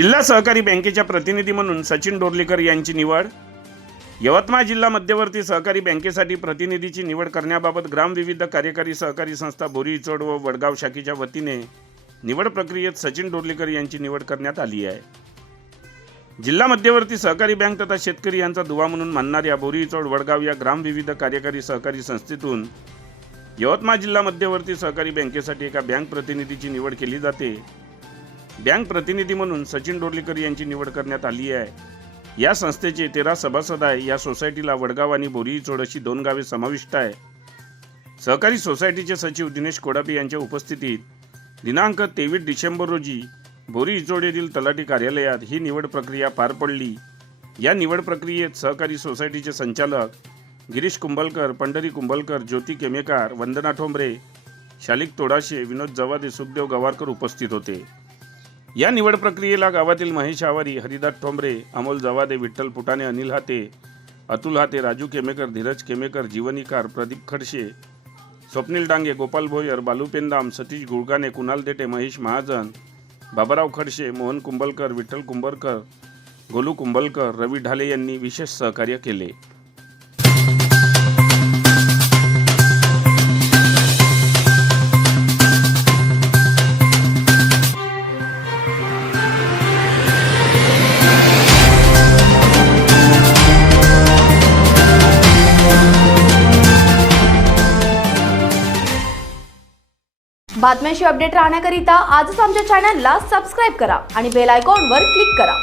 जिल्हा सहकारी बँकेच्या प्रतिनिधी म्हणून सचिन डोरलेकर यांची निवड। यवतमाळ जिल्हा मध्यवर्ती सहकारी बँकेसाठी प्रतिनिधीची निवड करण्याबाबत ग्राम विविध कार्यकारी सहकारी संस्था बोरी इचोड व वडगाव शाखेच्या वतीने निवड प्रक्रियेत सचिन डोरलेकर यांची निवड करण्यात आली आहे। जिल्हा मध्यवर्ती सहकारी बँक तथा शेतकरी यांचा दुवा म्हणून मानणाऱ्या बोरी इचोड वडगाव या ग्राम विविध कार्यकारी सहकारी संस्थेतून यवतमाळ जिल्हा मध्यवर्ती सहकारी बँकेसाठी एका बँक प्रतिनिधीची निवड केली जाते। बँक प्रतिनिधी म्हणून सचिन डोरलेकर यांची निवड करण्यात आली आहे। या संस्थेचे 13 सभासद आहे। या सोसायटीला वडगाव आणि बोरी इचोड अशी 2 गावे समाविष्ट आहे। सहकारी सोसायटीचे सचिव दिनेश कोडापे यांच्या उपस्थितीत दिनांक 23 डिसेंबर रोजी बोरी इचोड येथील तलाठी कार्यालयात ही निवड प्रक्रिया पार पडली। या निवड प्रक्रियेत सहकारी सोसायटीचे संचालक गिरीश कुंभलकर, पंढरी कुंभलकर, ज्योती केमेकार, वंदना ठोंबरे, शालिक तोडाशे, विनोद जवादे, सुखदेव गवारकर उपस्थित होते। या निवड प्रक्रियेला गावातील महेश आवारी, हरिदास ठोंबरे, अमोल जवादे, विठ्ठल पुटाणे, अनिल हाते, अतुल हाते, राजू केमेकर, धीरज केमेकर, जीवनीकार, प्रदीप खडसे, स्वप्नील डांगे, गोपाल भोयर, बालू पेंदाम, सतीश गुळगाणे, कुणाल देटे, महेश महाजन, बाबाराव खडसे, मोहन कुंभलकर, विठ्ठल कुंभरकर, गोलू कुंभलकर, रवी ढाले यांनी विशेष सहकार्य केले। बातम्यांशी अपडेट राहण्याकरिता आजच आमच्या चॅनलला सबस्क्राइब करा आणि बेल आयकॉनवर क्लिक करा।